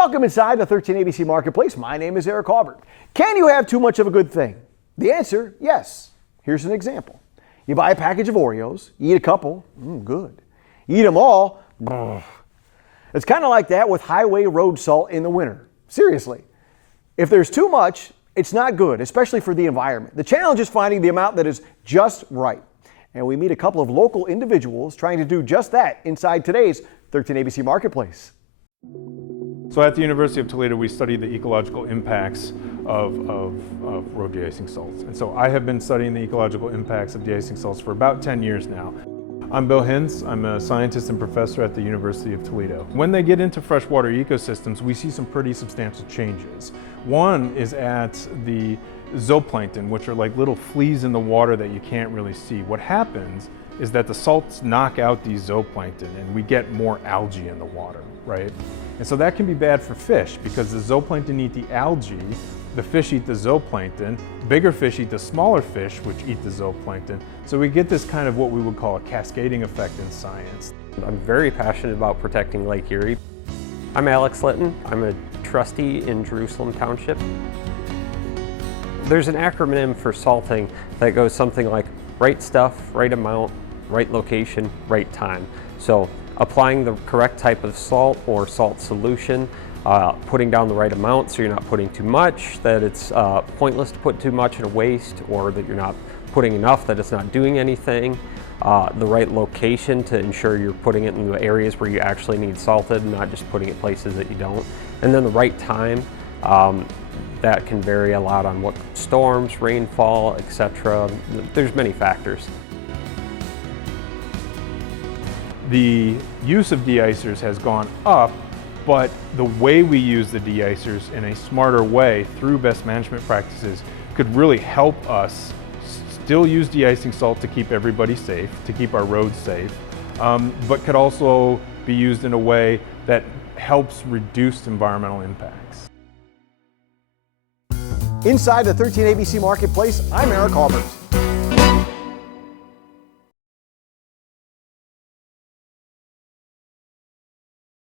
Welcome inside the 13 ABC Marketplace. My name is Eric Aubert. Can you have too much of a good thing? The answer, yes. Here's an example. You buy a package of Oreos, you eat a couple, good. You eat them all, it's kind of like that with highway road salt in the winter. Seriously. If there's too much, it's not good, especially for the environment. The challenge is finding the amount that is just right. And we meet a couple of local individuals trying to do just that inside today's 13 ABC Marketplace. So at the University of Toledo, we study the ecological impacts of road de-icing salts. And so I have been studying the ecological impacts of de-icing salts for about 10 years now. I'm Bill Hintz. I'm a scientist and professor at the University of Toledo. When they get into freshwater ecosystems, we see some pretty substantial changes. One is at the zooplankton, which are like little fleas in the water that you can't really see. What happens is that the salts knock out these zooplankton and we get more algae in the water, right? And so that can be bad for fish because the zooplankton eat the algae, the fish eat the zooplankton, bigger fish eat the smaller fish which eat the zooplankton. So we get this kind of what we would call a cascading effect in science. I'm very passionate about protecting Lake Erie. I'm Alex Litton. I'm a trustee in Jerusalem Township. There's an acronym for salting that goes something like right stuff, right amount, right location, right time. So applying the correct type of salt or salt solution, putting down the right amount so you're not putting too much, that it's pointless to put too much in a waste, or that you're not putting enough that it's not doing anything. The right location to ensure you're putting it in the areas where you actually need salted, not just putting it places that you don't. And then the right time, that can vary a lot on what storms, rainfall, etc. There's many factors. The use of de-icers has gone up, but the way we use the de-icers in a smarter way through best management practices could really help us still use de-icing salt to keep everybody safe, to keep our roads safe, but could also be used in a way that helps reduce environmental impacts. Inside the 13 ABC Marketplace, I'm Eric Aubert.